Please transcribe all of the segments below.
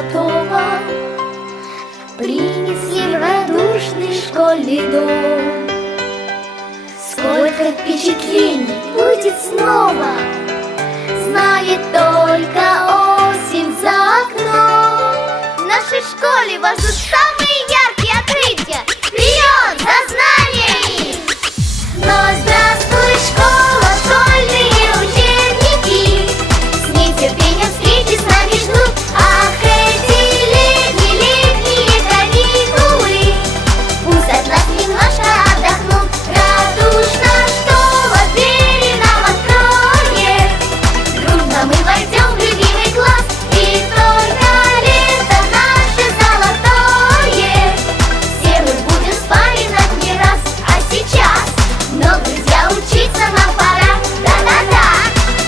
золотого принесли в радушный школьный дом. Сколько впечатлений будет снова, знает только осень за окном. В нашей школе вас ждут самые яркие открытия. Вперед за знаниями! Но здравствуй, школа, школьные учебники, с нетерпением встречи с нами ждут. Ах, эти летние каникулы, пусть от нас немножко отдохнут. Радушно школа двери нам откроет, дружно мы войдем в любимый класс. И только лето наше золотое все мы будем вспоминать не раз. А сейчас, но, друзья, учиться нам пора. Да-да-да!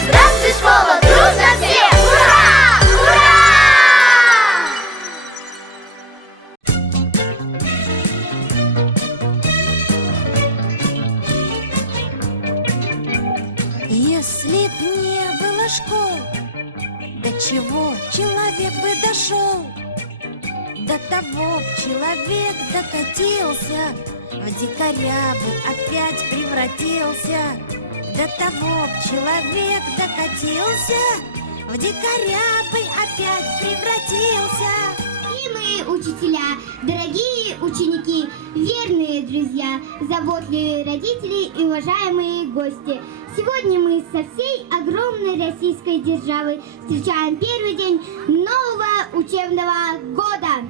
Здравствуй, школа, дружно все! Ура! Ура! Если б не было школ, до чего человек бы дошел? До того б человек докатился, в дикаря бы опять превратился. До того б человек докатился, в дикаря бы опять превратился. Любимые учителя, дорогие ученики, верные друзья, заботливые родители и уважаемые гости. Сегодня мы со всей огромной российской державы встречаем первый день нового учебного года.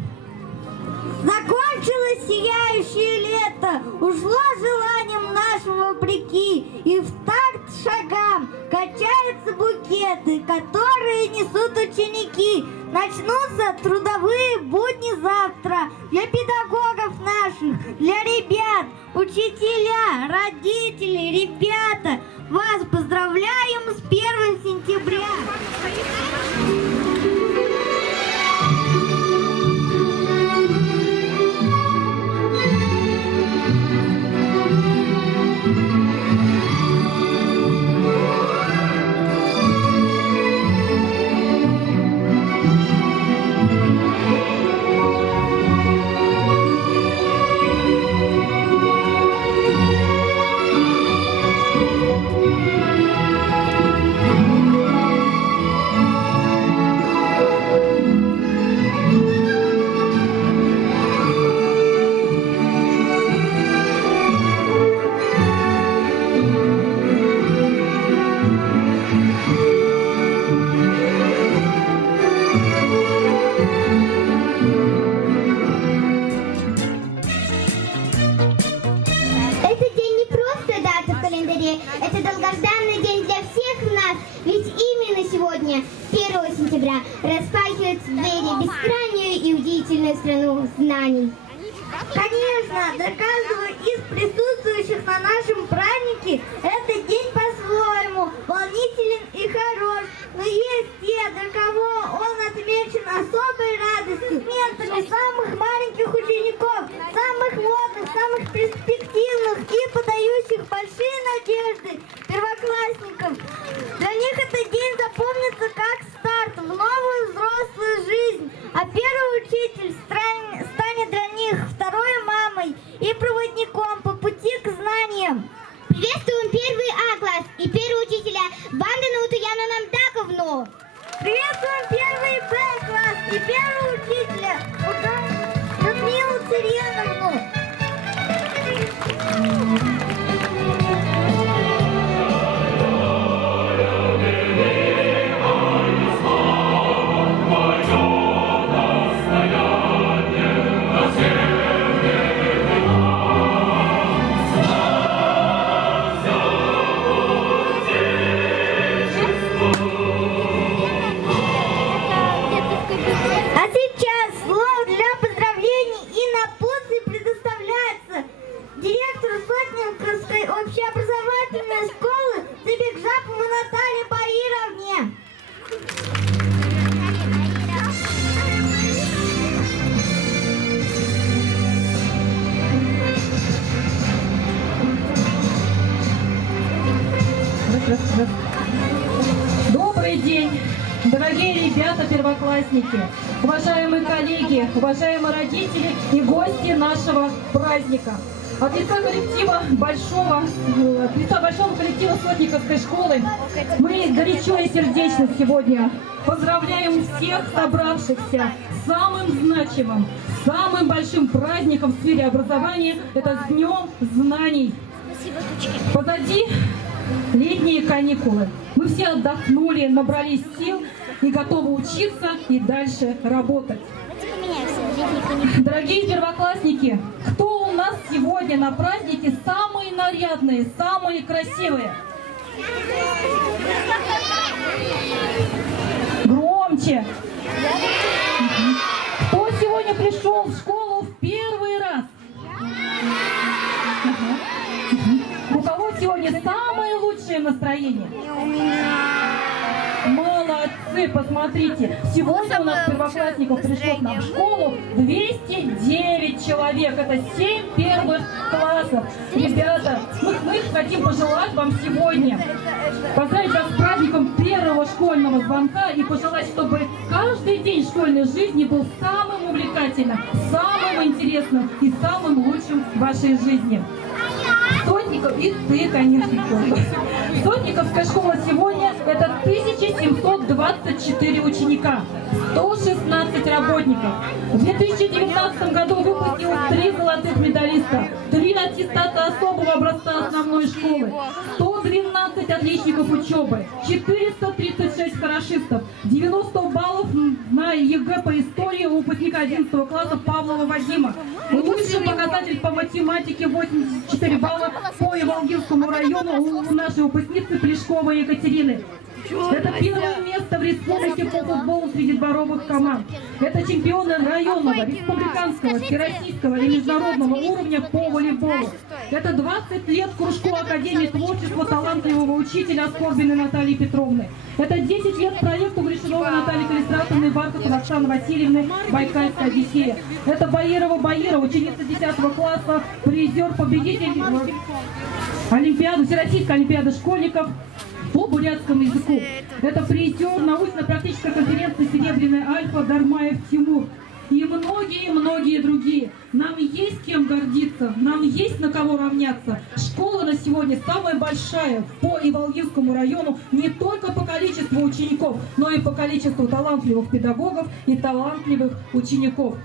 Закончилось сияющее лето, ушло желанием нашим вопреки, и в такт шагам качаются букеты, которые несут ученики. Начнутся трудовые будни завтра для педагогов наших, для ребят, учителя, родители, ребята. Вас поздравляем с 1 сентября! Это долгожданный день для всех нас, ведь именно сегодня, 1 сентября, распахиваются двери в бескрайнюю и удивительную страну знаний. Конечно, для каждого из присутствующих на нашем празднике этот день по-своему волнителен и хорош. Но есть те, для кого он отмечен особой радостью, моментами самых маленьких учеников, самых модных, самых перспективных и подающих большие надежды первоклассников. Для них этот день запомнится как старт в новую взрослую жизнь, а первый учитель станет для них второй мамой и проводником по пути к знаниям. Приветствуем первый А-класс и первого учителя Бандину Утуяну Намдаковну. Приветствуем первый Б-класс и первого учителя Людмилу Цареновну. А сейчас слово для ребята, первоклассники, уважаемые коллеги, уважаемые родители и гости нашего праздника. От лица большого коллектива Сотниковской школы мы горячо и сердечно сегодня поздравляем всех собравшихся с самым значимым, самым большим праздником в сфере образования – это с Днем знаний. Позади летние каникулы. Мы все отдохнули, набрались сил и готовы учиться и дальше работать. Дорогие первоклассники, кто у нас сегодня на празднике самые нарядные, самые красивые? Громче! Кто сегодня пришел в школу в первый раз? У кого сегодня самое лучшее настроение? Молодцы, посмотрите. Сегодня у нас первоклассников пришло к нам в школу 209 человек. Это 7 первых классов. Ребята, мы хотим пожелать вам сегодня поздравить вас с праздником первого школьного звонка и пожелать, чтобы каждый день школьной жизни был самым увлекательным, самым интересным и самым лучшим в вашей жизни. Сотников, и ты, конечно, тоже. Сотниковская школа сегодня – это 1724 ученика, 116 работников. В 2019 году выпустилось 3 золотых медалиста, 3 аттестата особого образца основной школы, 112 отличников учебы, 436 хорошистов, 90 баллов на ЕГЭ по истории у выпускника 11 класса Павлова Вадима. Лучший показатель по математике 84 балла по Иволгинскому району у нашей выпускницы Плешковой Екатерины. Это первое место в республике по футболу среди дворовых команд. Это чемпионы районного, республиканского, всероссийского и международного уровня по волейболу. Это 20 лет кружку Академии творчества талантливого учителя Скорбиной Натальи Петровны. Это 10 лет проекту Гришиновой Натальи Калистратовны, Бархатовой Оксаны Васильевны, Байкальская Одиссея. Это Баирова, ученица 10 класса, призер, победитель Олимпиады, Всероссийской Олимпиады школьников по бурятскому языку. Это призер научно-практической конференции «Серебряная Альфа» Дармаев Тимур. И многие другие. Нам есть кем гордиться, нам есть на кого равняться. Школа на сегодня самая большая по Иволгинскому району не только по количеству учеников, но и по количеству талантливых педагогов и талантливых учеников.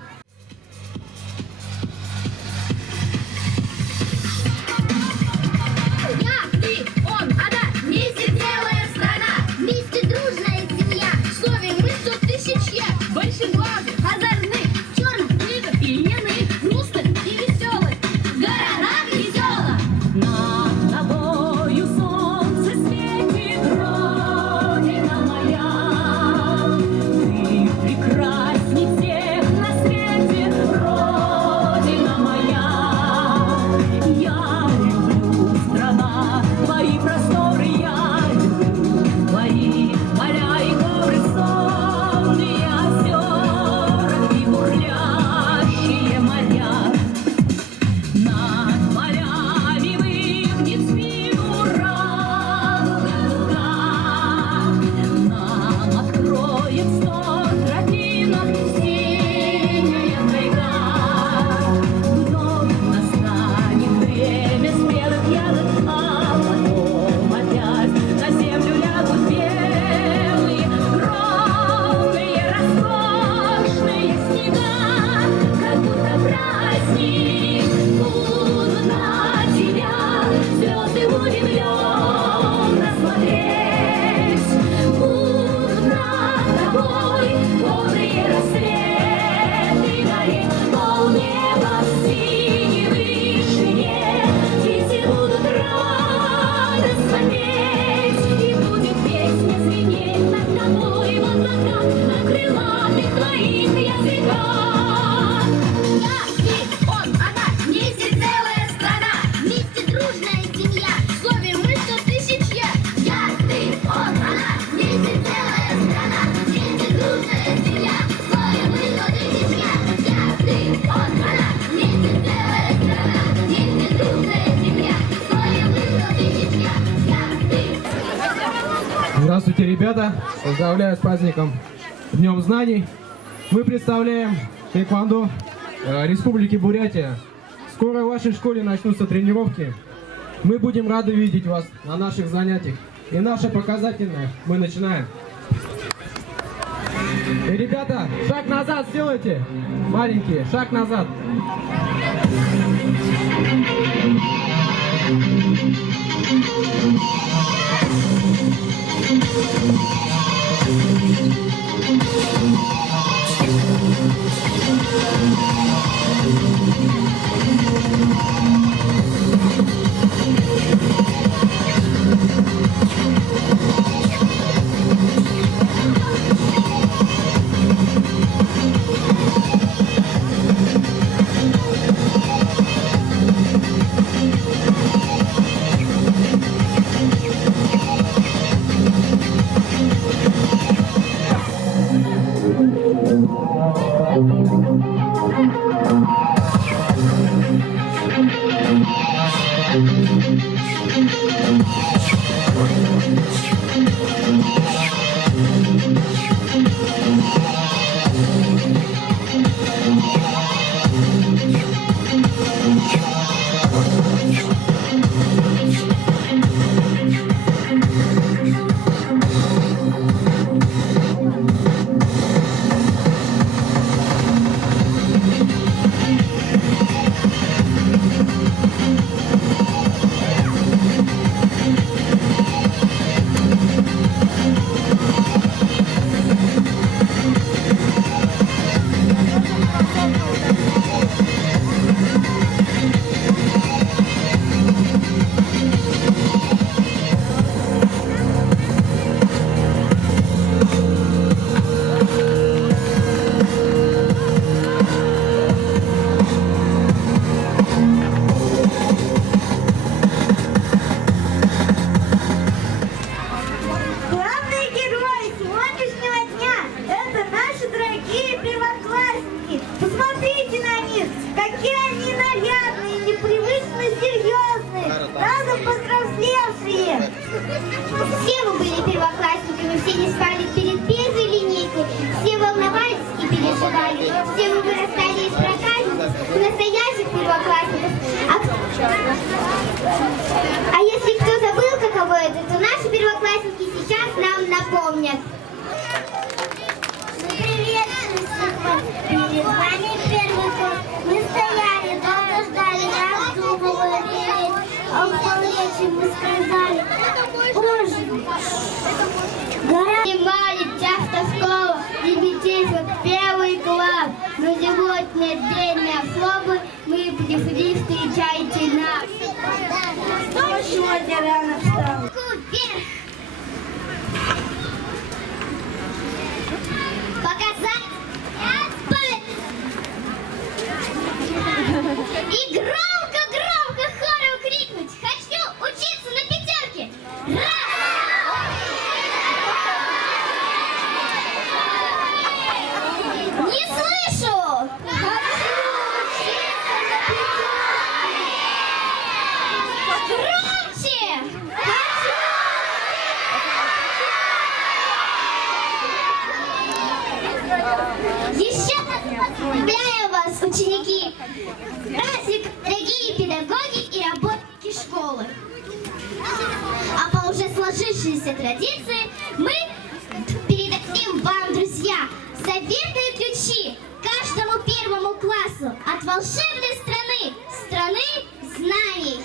Больших глазок, озорных, черных, плиток, пельменных, грустных и веселых. Города веселых. Над тобою солнце светит, Родина моя. Ты прекрасней всех на свете, Родина моя. Я люблю, страна, твои просторы, я люблю твои поля и горы сонные. Здравствуйте, ребята! Поздравляю с праздником Днем знаний. Мы представляем тэквондо Республики Бурятия. Скоро в вашей школе начнутся тренировки. Мы будем рады видеть вас на наших занятиях. И наше показательное мы начинаем. И, ребята, шаг назад сделайте. Маленькие, шаг назад. Главные герои сегодняшнего дня – это наши дорогие первоклассники. Посмотрите на них, какие они нарядные, непривычно серьезные, разом повзрослевшие. Все мы были первоклассниками, все не спали перед первой линейкой, все волновались и переживали, все мы вырастали из проказников в настоящих первоклассников. А если кто забыл, каково это, то наши первоклассники сейчас нам напомнят. Привет, перед вами первый курс. Мы стояли, долго ждали, раздумывали, а в полречи мы сказали: боже, гора снимали часто школу, ребятишек первый класс. Но сегодня день особый, мы пришли, встречайте нас. Кто сегодня рано встал? Вверх! Показать! И громко-громко хором крикнуть: хочу учиться на пятерке! Раз! Не слышу! Громче! Еще раз поздравляю вас, ученики! Праздник, дорогие педагоги и работники школы! А по уже сложившейся традиции мы передадим вам, друзья, заветные ключи каждому первому классу от волшебной страны, страны знаний.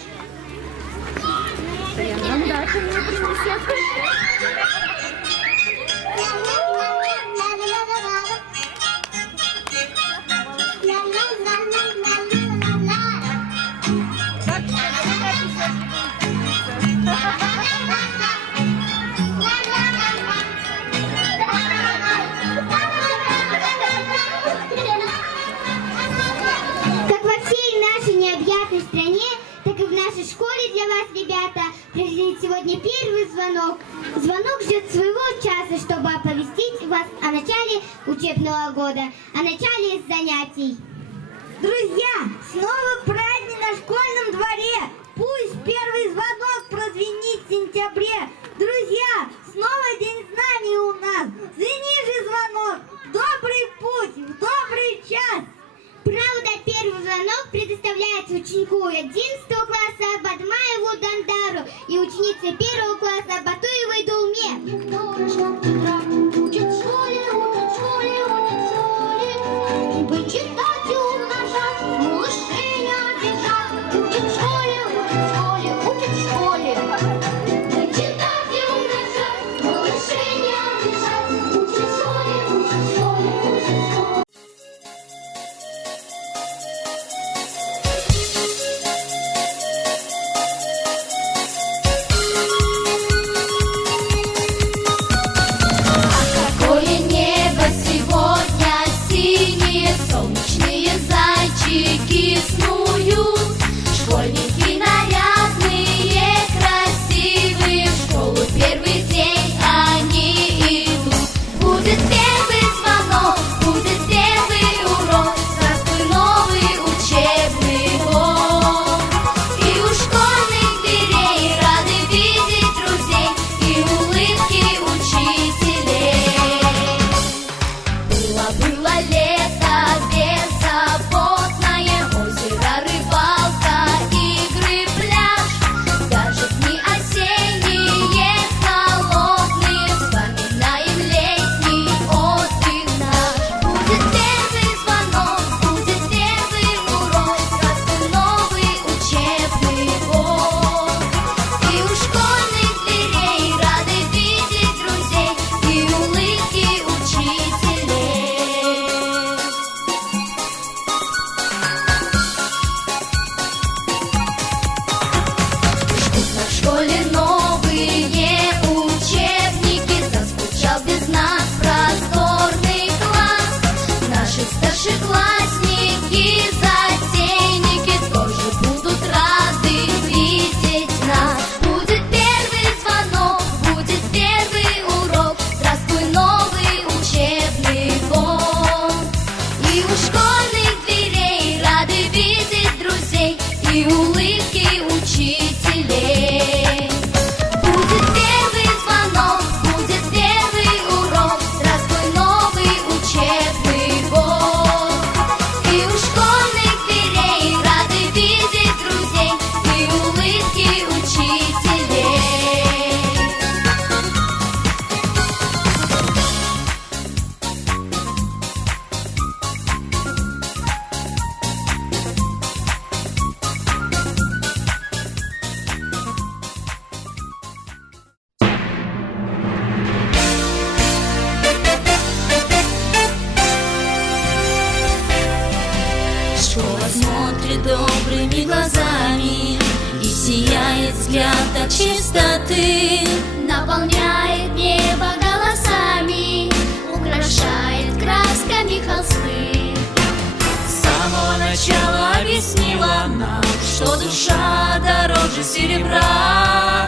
Как во всей нашей необъятной стране, так и в нашей школе для вас, ребята, прозвенит сегодня первый звонок. Звонок ждет своего часа, чтобы оповестить вас о начале учебного года, о начале занятий. Друзья, снова праздник на школьном дворе. Пусть первый звонок прозвенит в сентябре. Друзья, снова день знаний у нас. Звени же звонок. Добрый путь, в добрый час. Правда, первый звонок предоставляется ученику 11 класса Бадмаеву Дандару и ученице 1 класса Батуевой Дулме. Учит в школе, учит в школе, учит в школе. Вычитать и умножать, малышей не обижать. Учит в школе, учит в школе, учит в школе. Вычитать и умножать, малышей не обижать. Учит в школе, учит в школе, учит в школе. Какое небо сегодня синее, солнечные зайчики снуют. Школьники нарядные, красивые, в школу первый день они идут. Будет первый звонок, будет первый урок, здравствуй, новый учебный год. И у школьных дверей рады видеть друзей и улыбки учителей. Было лето беззаботное, озеро, рыбалка, игры, пляж. Даже дни осенние, холодные, вспоминаем летний отдых наш. Будет первый звонок, будет первый урок, здравствуй, новый учебный год. И у школьных дверей рады видеть друзей и улыбки учителей. В школе новые учебники, заскучал без нас просторный класс. Наши старшеклассники, затейники тоже будут рады видеть нас. Будет первый звонок, будет первый урок, здравствуй, новый учебный год. И у школьных дверей рады видеть друзей и улыбки учителей. Будет первый звонок, будет первый урок, здравствуй, новый учебный год. И у школьных дверей рады видеть друзей и улыбки учителей. Школа смотрит добрыми глазами, и сияет взгляд от чистоты. Наполняет небо голосами, украшает красками холсты. С самого начала объяснила нам, что душа дороже серебра.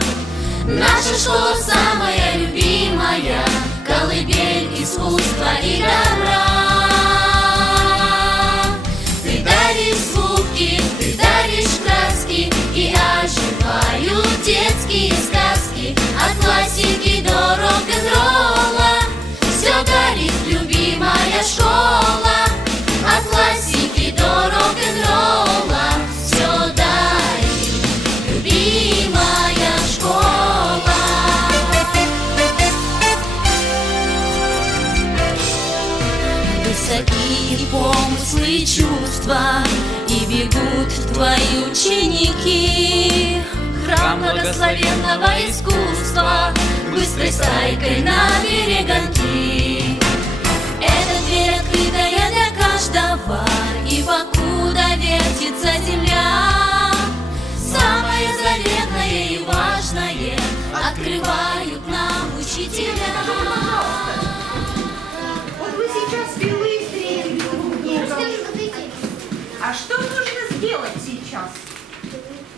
Наша школа самая любимая, колыбель искусства и добра. Ты даришь звуки, ты даришь краски, и оживают детские сказки. От классики до рок-н-ролла все дарит любимая школа. От классики до рок-н-ролла все дарит любимая школа. Высокие помыслы и чувства, и бегут твои ученики. Храм благословенного искусства, быстрой стайкой на перегонки. Эта дверь открытая для каждого, и покуда вертится земля, самое заветное и важное открывают нам учителя. Вот вы сейчас впервые встретились друг с другом. А что нужно сделать сейчас?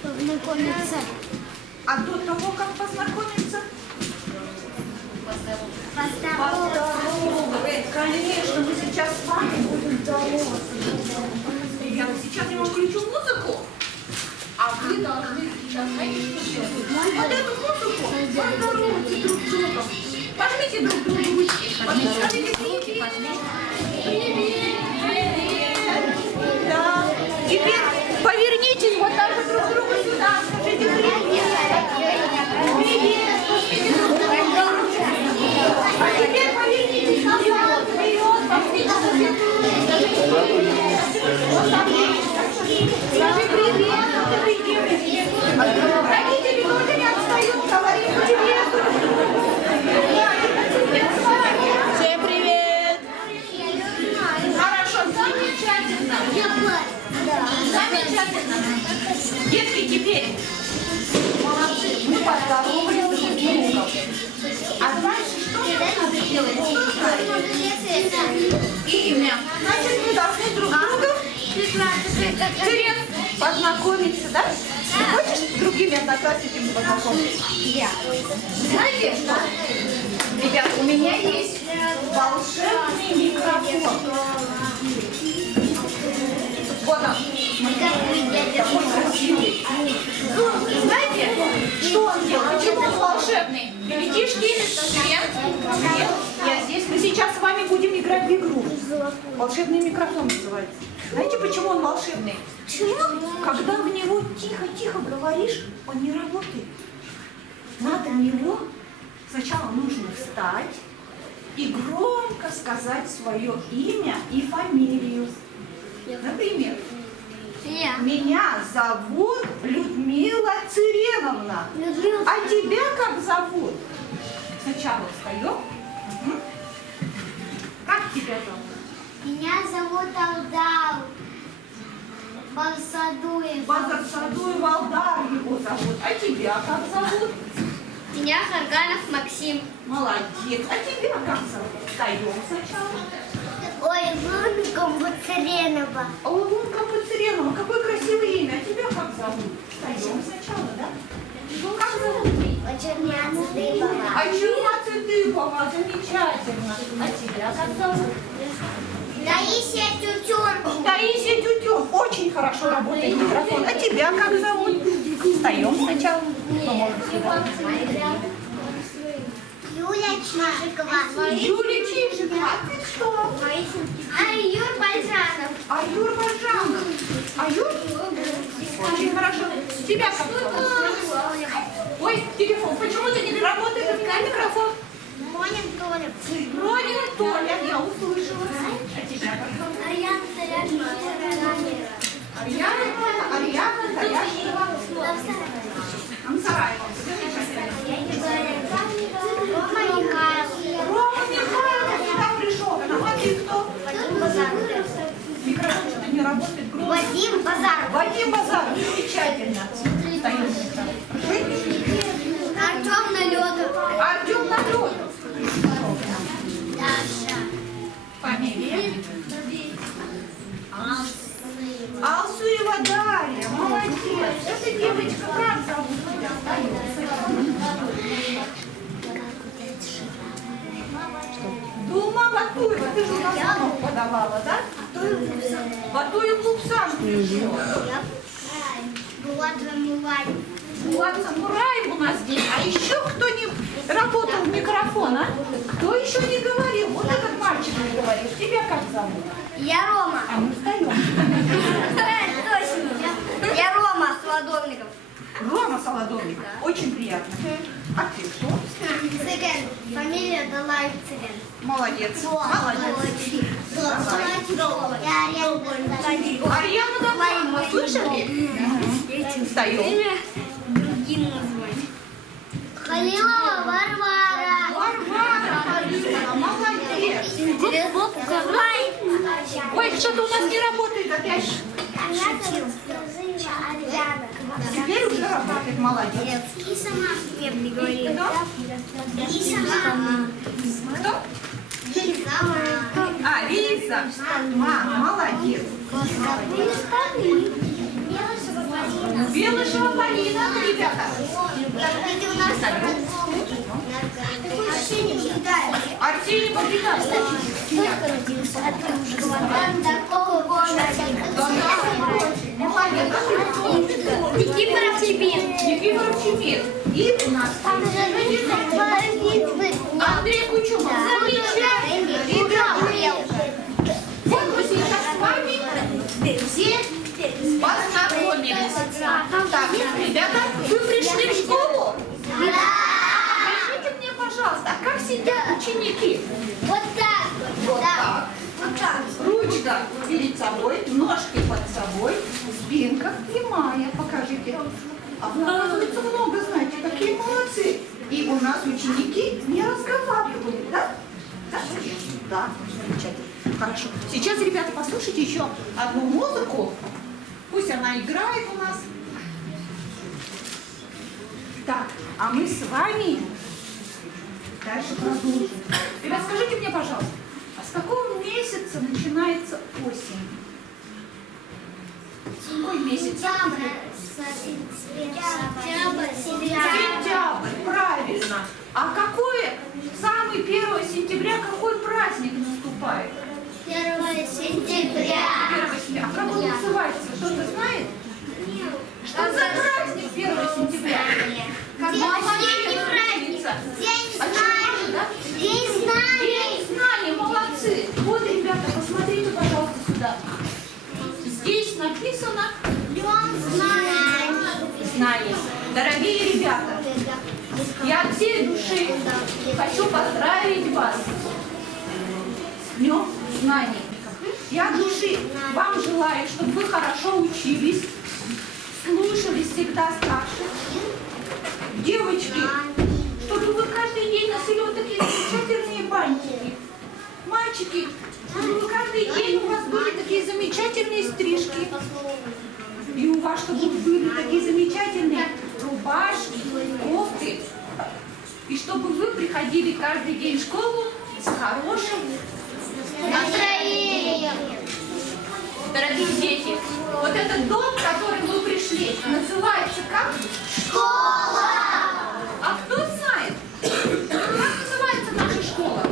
Познакомиться. А до того, как познакомиться? Поздоровать. Конечно, мы сейчас с вами будем здороваться. Ребята, сейчас я вам включу музыку, а вы должны сейчас, знаете, что делать? Вот эту музыку поздороваться друг с другом. Скажи привет, родители тоже не отстают, говори привет. Всем привет. Хорошо, замечательно. Замечательно. Детки, теперь молодцы, мы поздоровались друг с другом. А дальше что мне надо делать? Что знаете? Имя. Значит, мы должны друг друга познакомиться, да? Ты хочешь с другими одноклассниками познакомиться? Знаете что? Ребята, у меня есть волшебный микрофон. Вот он. Такой красивый. Знаете, что он делает? Почему он волшебный? Ребятишки, привет. Я здесь. Мы сейчас с вами будем играть в игру. Волшебный микрофон называется. Знаете, почему он волшебный? Когда в него тихо-тихо говоришь, он не работает. Надо в него сначала нужно встать и громко сказать свое имя и фамилию. Например, меня зовут Людмила Цыреновна. А тебя как зовут? Сначала встаем. Как тебя зовут? Меня зовут Алдау. Балсадуев. Балсадуев Алдар его зовут. А тебя как зовут? Меня Харганов Максим. Молодец. А тебя как зовут? Встаем сначала. Ой, Лунка Буцеренова. О, Лунка Буцеренова. Какое красивое имя. А тебя как зовут? Встаем сначала, да? Ну, как зовут? Очерняца Дыбова. А Черняца Дыбова. Замечательно. А тебя как зовут? Таисия Тютюн. Таисия Тютюн. Очень хорошо работает микрофон. А тебя как зовут? Встаем сначала. Юля Чижикова. Юлия Чижикова. А ты что? Аюр Бальжанов. Аюр Бальжанов. Аюр? Очень хорошо. Тебя как зовут? Ой, телефон. Почему ты не работает у меня микрофон? Монин Толя. Ронин Толя. Я услышала. А тебя как зовут? Арьяна Таряшева. Арьяна Таряшева. Амсараева. Рома Михайлов. Рома Михайлов сюда пришел. А ты кто? Микрофон что-то не работает. Громко. Вадим Базаров. Вадим Базаров. Замечательно. Артем Налетов. Артем Налетов. Даша. Фамилия? Алсуева Дарья. Молодец. Эта девочка как зовут тебя? Дума Батуева. Ты же у нас много подавала, да? Батуев Лупсан пришел. Булат Замулаев. Булат Замураев у нас здесь. А еще кто не работал в микрофон, а? Кто еще не говорил? Вот этот мальчик не говорил. Тебя как зовут? Я Рома. А мы встаем. Точно. Я Рома Солодовников. Рома Солодовников. Очень приятно. А ты кто? Цыган. Фамилия Далаев Цыган. Молодец. Молодец. Я Ариана. Арьяна Далаева. Слышали? Встаем. Другим названием. Халилова Варвара. Варвара Халилова. Молодец. Интересно. Ой, что-то у нас не работает опять. Теперь уже работает. Молодец. И сама мне приговорила. Кто? И сама. Кто? И сама. А, Лиза. Молодец. Белышева Полина, ребята. Арсений Бабриков. Никифоров Чепин. Никифоров Чепин. И у нас Андрей Кучумов. Замечательно. Ребята. Вот мы сейчас с вами все познакомились. Так, ребята, вы пришли в школу? Скажите мне, пожалуйста, а как сидят ученики? Вот так. Вот так. Вот так. Да, замечательно. Хорошо. Сейчас, ребята, послушайте еще одну музыку. Пусть она играет у нас. Так, а мы с вами дальше продолжим. Ребят, скажите мне, пожалуйста, а с какого месяца начинается осень? Какой месяц? Сентябрь, правильно. А какое самый 1 сентября, какой праздник наступает? 1 сентября. 1 сентября. А как он называется? Кто-то знает? Что за праздник 1 сентября? Осенний праздник. День знаний. Да? День знаний. День знаний, молодцы. Вот, ребята, посмотрите, пожалуйста, сюда. Здесь написано День знаний. знаний. Дорогие ребята, я от всей души хочу поздравить вас с Днем знаний. Я от души вам желаю, чтобы вы хорошо учились, слушались всегда старших. Девочки, чтобы вы каждый день носили вот такие замечательные бантики. Мальчики, чтобы вы каждый день у вас были такие замечательные стрижки. И у вас, чтобы были такие замечательные рубашки, кофты. И чтобы вы приходили каждый день в школу с хорошим настроением. Дорогие дети, вот этот дом, в который мы пришли, называется как? Школа! А кто знает, как называется наша школа?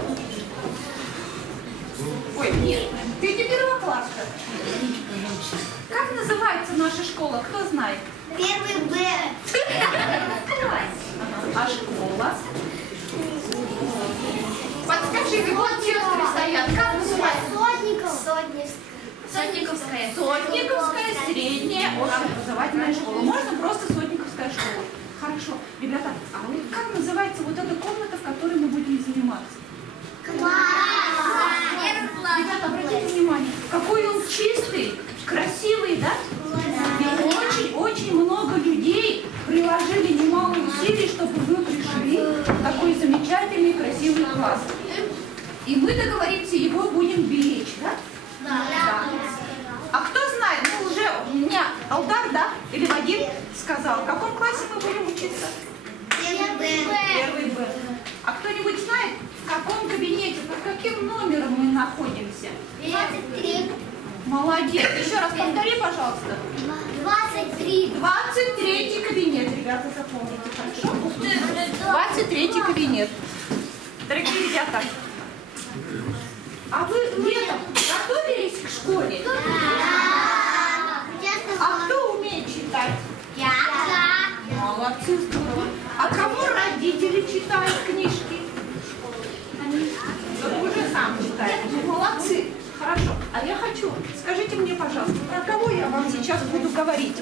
Ой, нет, ты не первокласска. Как называется наша школа? Кто знает? 1 Б. А школа? Подскажи, вот сестры стоят. Как называется? Сотниковская. Сотниковская средняя общеобразовательная школа. Можно просто Сотниковская школа. Хорошо. Ребята, а вот как называется вот эта комната, в которой мы будем заниматься? Ребята, обратите внимание, какой он чистый, красивый, да? И очень много людей приложили немало усилий, чтобы вы пришли в такой замечательный, красивый класс. И мы договоримся, его будем беречь, да? Да. А кто знает, ну уже у меня Алдар, да? Или Вадим сказал, в каком классе мы будем учиться? 1 Б. 1 Б. А кто-нибудь знает, в каком кабинете, под каким номером мы находимся? 23. Молодец. Еще раз повтори, пожалуйста. 23. 23 кабинет, ребята, запомните, хорошо? 23 кабинет. Дорогие ребята, а вы летом готовились к школе? А кто умеет читать? Я. Молодцы, здорово. А кому родители читают книжки? Кто уже сам читает. Молодцы. Хорошо. А я хочу, скажите мне, пожалуйста, про кого я вам сейчас буду говорить?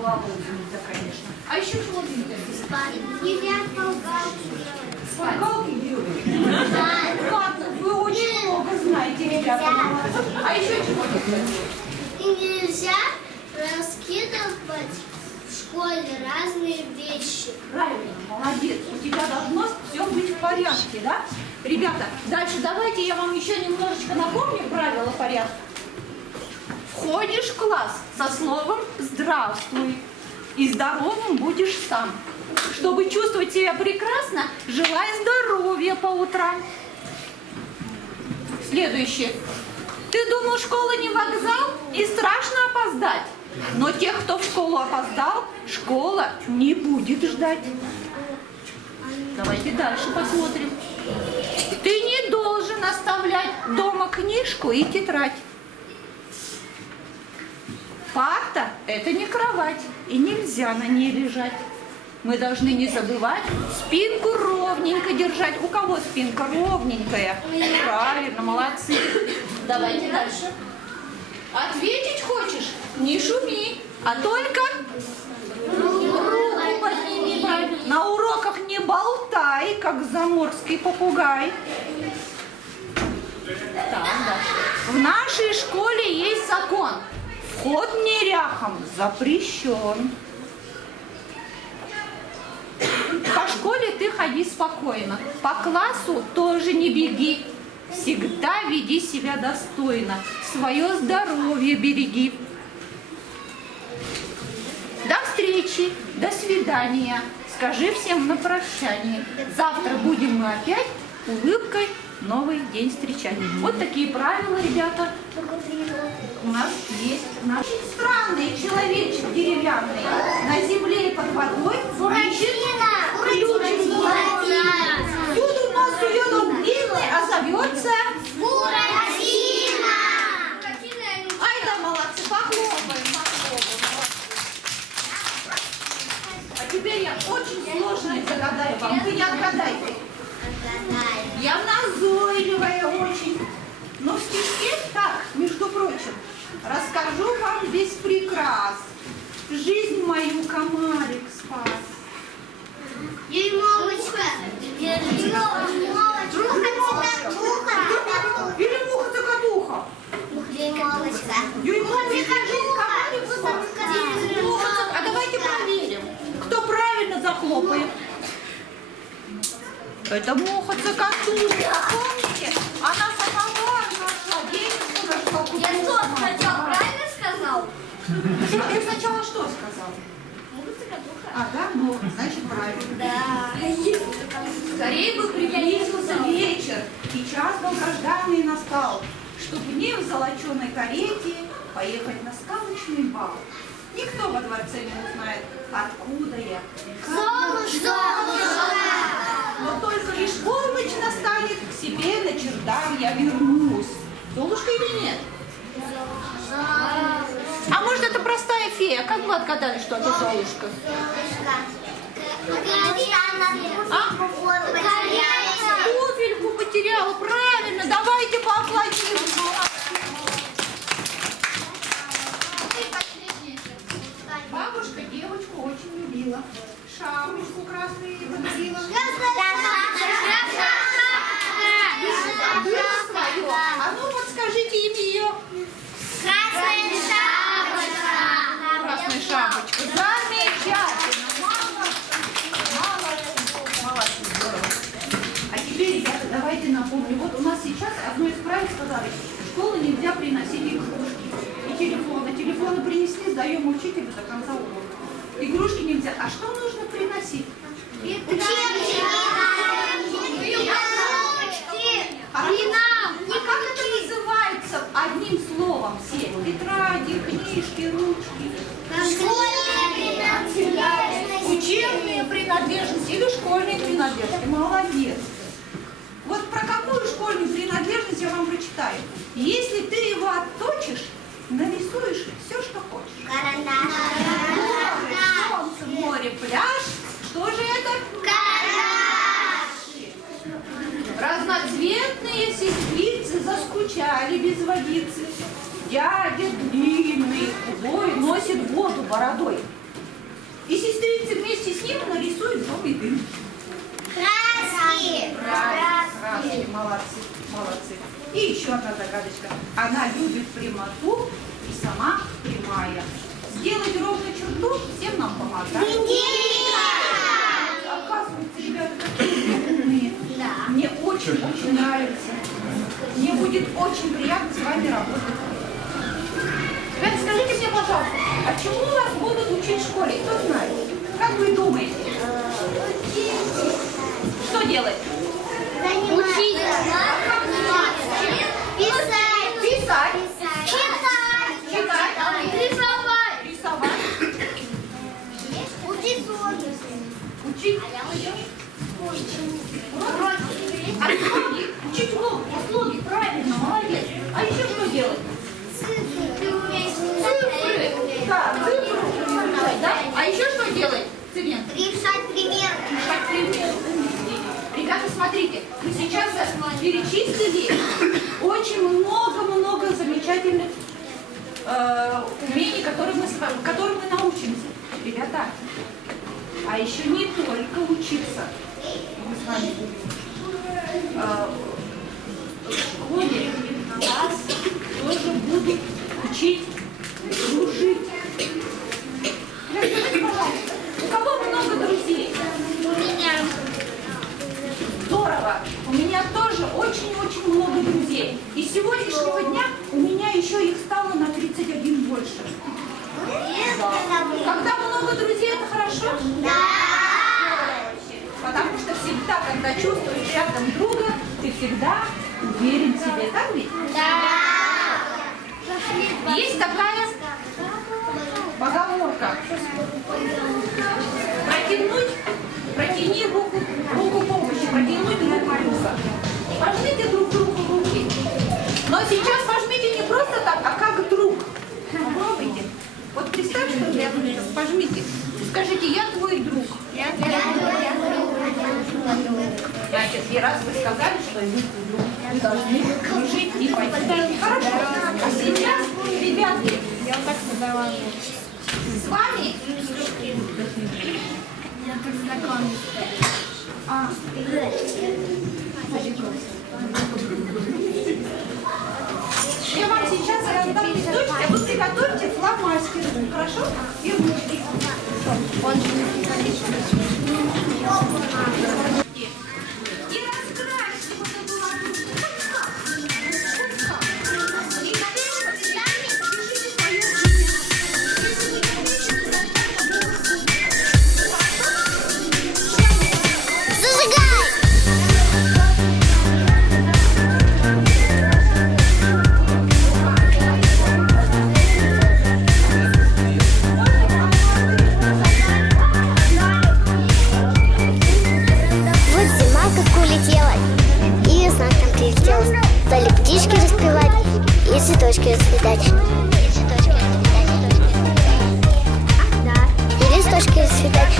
Балуется, конечно. А еще чего ты не любишь? Нельзя полгать. Скакалки делают? Ладно, вы очень много знаете, ребята. А еще чего ты любишь? И нельзя раскидывать в школе разные вещи. Правильно, молодец. У тебя должно все быть в порядке, да? Ребята, дальше давайте я вам еще немножечко напомню правила порядка. Входишь в класс со словом «здравствуй» и здоровым будешь сам. Чтобы чувствовать себя прекрасно, желай здоровья по утрам. Следующее. Ты думал, школа не вокзал и страшно опоздать? Но тех, кто в школу опоздал, школа не будет ждать. Давайте дальше посмотрим. Ты не должен оставлять дома книжку и тетрадь. Парта – это не кровать, и нельзя на ней лежать. Мы должны не забывать спинку ровненько держать. У кого спинка ровненькая? Правильно, молодцы. Давайте дальше. Ответить хочешь? Не шуми, а только руку подними. На уроках не болтай, как заморский попугай. Так, дальше. В нашей школе есть закон. Вход неряхам запрещен. По школе ты ходи спокойно. По классу тоже не беги. Всегда веди себя достойно. Свое здоровье береги. До встречи, до свидания. Скажи всем на прощание. Завтра будем мы опять улыбкой новый день встречать. Вот такие правила, ребята, у нас есть. Очень странный человечек деревянный на земле и под водой ищет ключик. Тут у нас сует он длинный, а зовется Буратино! Ай да, молодцы, похлопаем. А теперь я очень сложное загадаю вам. Вы не отгадайте. Я назойливая очень. Но в стишке так, между прочим, расскажу вам весь прикрас. Жизнь мою комарик спас. Дюймовочка! Или муха-цокотуха? Дюймовочка! А давайте проверим, кто правильно захлопает. Это муха-цокотуха. Помните? Она сама нашла денежку, нашла кукурузу. Я что, сначала правильно сказал? Ты сначала что сказал? А, да? Ну, значит, правильно. Да. Скорее бы приблизился вечер, и час долгожданный настал, чтоб мне в золоченой карете поехать на сказочный бал. Никто во дворце не узнает, откуда я. Но только лишь полночь настанет, к себе на чердак я вернусь. Золушка или нет? А может, это простая фея? Как вы отгадали, что это Золушка? Туфельку потеряла, правильно. Давайте поаплодируем. Бабушка девочку очень любила. Шапочку красную ей подарила. А ну подскажите имя ее. Красная шапочка! Красная шапочка. Замечательно. Молодцы, здорово. А теперь, ребята, давайте напомню. Вот у нас сейчас одно из правил сказали. В школу нельзя приносить игрушки и телефоны. Телефоны принесли, сдаем учителю до конца урока. Игрушки нельзя. А что нужно приносить? Как это называется одним словом все? Тетради, книжки, ручки. Учебные принадлежности или школьные принадлежности. Молодец. Вот про какую школьную принадлежность я вам прочитаю. Если ты его отточишь, нарисуешь все, что хочешь. Горы, солнце, море, пляж. Что же это? Разноцветные сестрицы заскучали без водицы. Дядя длинный, худой, носит воду бородой. И сестрицы вместе с ним нарисуют новый дым. Краски. Краски. Молодцы, молодцы. И еще одна загадочка. Она любит прямоту и сама прямая. Сделать ровную черту всем нам помогает. Оказывается, ребята, такие умные. Мне очень нравится. Мне будет очень приятно с вами работать. Ребята, скажите мне, пожалуйста, а чему вас будут учить в школе? Кто знает? Как вы думаете? Что делать? Учить. Писать. Читать. Рисовать. Учить Учить. А слоги? Учить слоги. Правильно, молодец. А еще что делать? Цифры. Да, цифры писать, да? А еще что делать, Цивен? Решать пример. Решать пример. Ребята, смотрите, мы сейчас перечислили очень много замечательных умений, которым мы научимся. Ребята, а еще не только учиться. Мы с вами будем в школе нас тоже будут учить дружить. Скажите, пожалуйста, у кого много друзей? У меня. Здорово! У меня тоже очень много друзей. И с сегодняшнего дня у меня еще их стало на 31 больше. Да. Когда много друзей, это хорошо? Да. Потому что всегда, когда чувствуешь рядом друга, ты всегда уверен в себе. Так ведь? Да. Есть такая поговорка. Протяни руку помощи, протянуть друг Марюса. Пожмите друг другу руки. Но сейчас пожмите не просто так, а как друг. Попробуйте. Вот представь, что рядом сейчас пожмите. Скажите, я твой друг. Я раз вы сказали, что вы должны дружить и пойти. Хорошо. А сейчас, ребятки, я вот так с вами я вам сейчас раздам листочки, а вы приготовьте фломастеры. Хорошо? И ручки. И раскрасьте вот эту ладошку. И сами пишите свое Вот зима как улетела, и весна к нам прилетела. Стали птички распевать и цветочки расцветать. И листочки расцветать.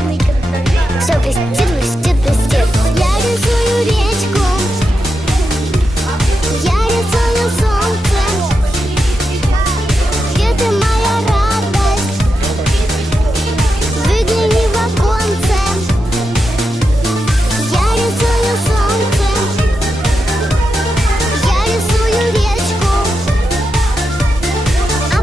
Все блестит, блестит, блестит. Я рисую речку, я рисую солнце. Это моя радость, выгляни в оконце. Я рисую солнце, я рисую речку, а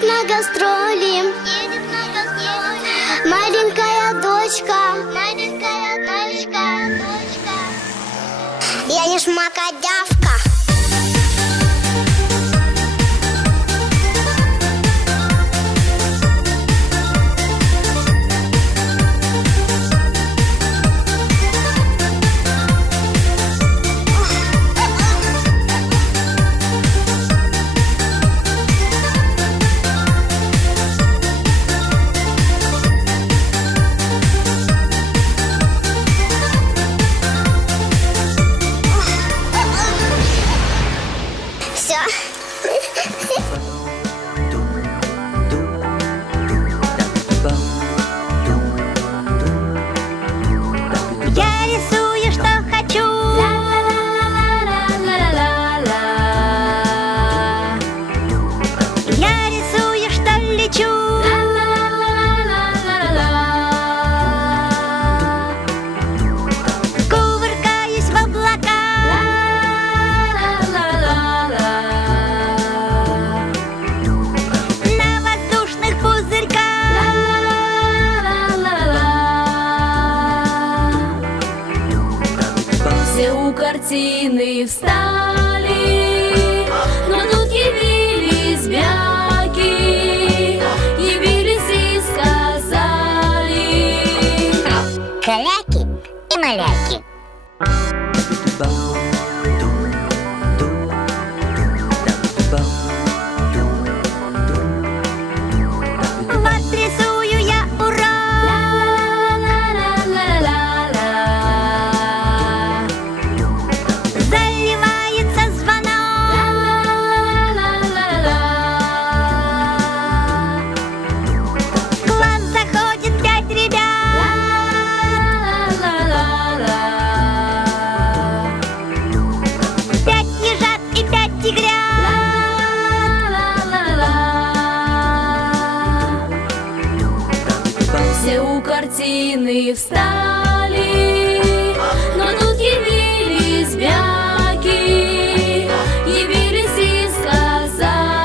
едет на гастроли. Маленькая дочка. Я не шмакодявка. Все. Я рисую, что хочу. Я рисую, что лечу. Кувыркаюсь в облаках. На воздушных пузырьках. Все у картины встали, но тут явились бяки, явились и сказали: Каляки и маляки. Вот рисую я заливается звонок. В класс заходит 5 ребят. Пять ежат и 5 тигрят. Все у картины встали, но тут явились бяки, явились и сказали: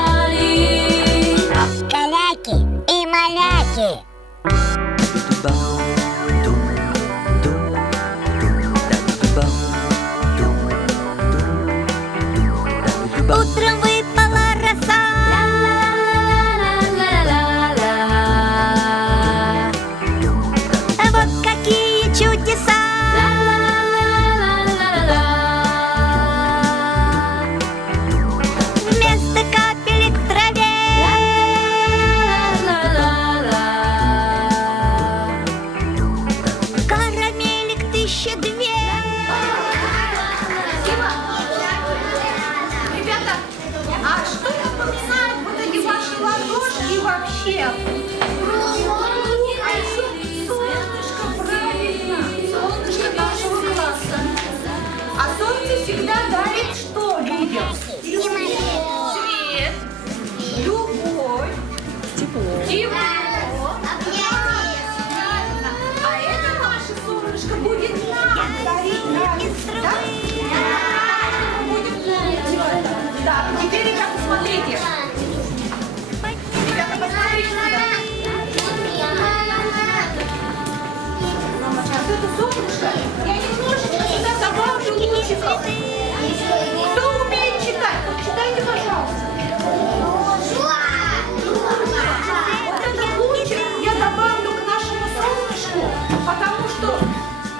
Каляки и маляки. Утром выпала роса. Вот какие чудеса. Вместо капелек в траве. Карамелек 1002. Ребята, а что напоминают вот эти ваши ладошки вообще? Солнышко, правильно, солнышко нашего класса. А солнце всегда дарит что людям? Свет, любовь, тепло. А это наше солнышко будет нам дарить радость, да? Будем помнить это. Да, теперь, ребята, смотрите. Ребята, посмотрите сюда. Вот это солнышко, я немножечко сюда добавлю лучиков. Кто умеет читать? Вот читайте, пожалуйста. Вот этот лучик я добавлю к нашему солнышку, потому что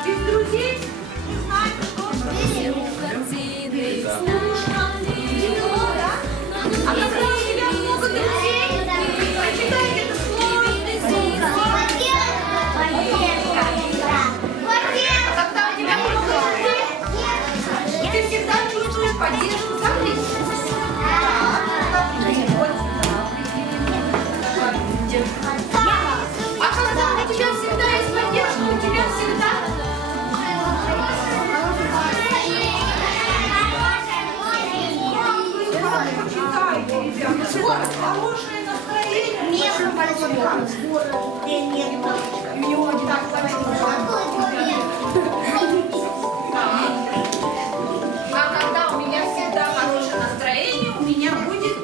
без друзей не знаем, что картины тепло, да? А когда у тебя много друзей, прочитайте это слово. Когда у тебя много друзей, ты всегда чувствуешь поддержку, так ли? А когда у тебя всегда есть поддержка, у тебя всегда... Почитайте, ребята. Хорошее настроение. Так, а когда у меня всегда хорошее настроение, у меня будет...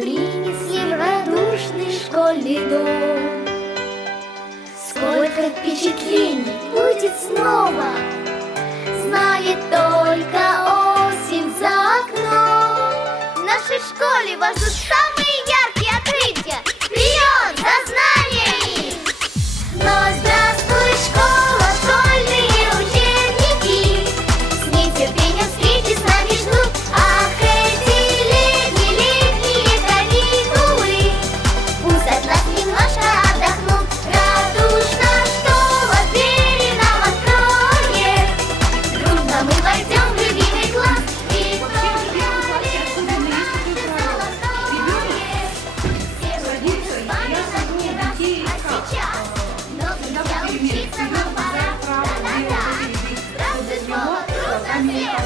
принесли в радушный школьный дом. Сколько впечатлений будет снова, знает только осень за окном. В нашей школе вас ждут самые яркие открытия. Вперед за знаниями! Но здравствуй, школа, школьные учебники, с нетерпением встречи с нами ждут. Ах, эти летние каникулы, пусть от нас немножко отдохнут. Радушно школа двери нам откроет, дружно мы войдем в любимый класс. И учиться нам пора. Да-да-да. Здравствуй, школа, дружно всем.